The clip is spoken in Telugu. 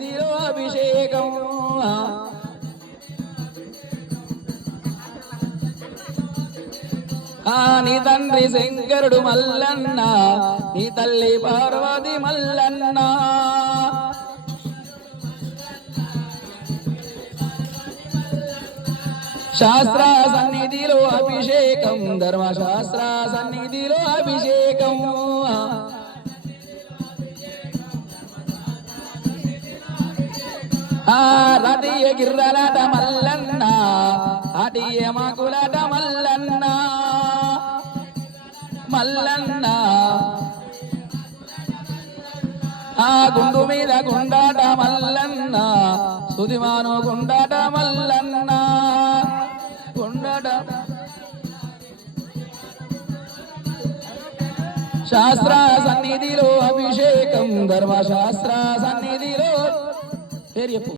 సన్నిధిలో అభిషేకం నీ తండ్రి శంకరుడు మల్లన్న నీ తల్లి పార్వతి మల్లన్న శాస్త్ర సన్నిధిలో అభిషేకం ధర్మశాస్త్ర సన్నిధిలో అభిషేకం రతియ గిర్రలట మల్లన్న అటియ మకులట మల్లన్న మల్లన్న గుండు మీద గుండాట మల్లన్న సుదిమాను గుండాట మల్లన్న గుండాట శాస్త్ర సన్నిధిలో అభిషేకం ధర్మశాస్త్ర సన్నిధిలో పేరు చెప్పు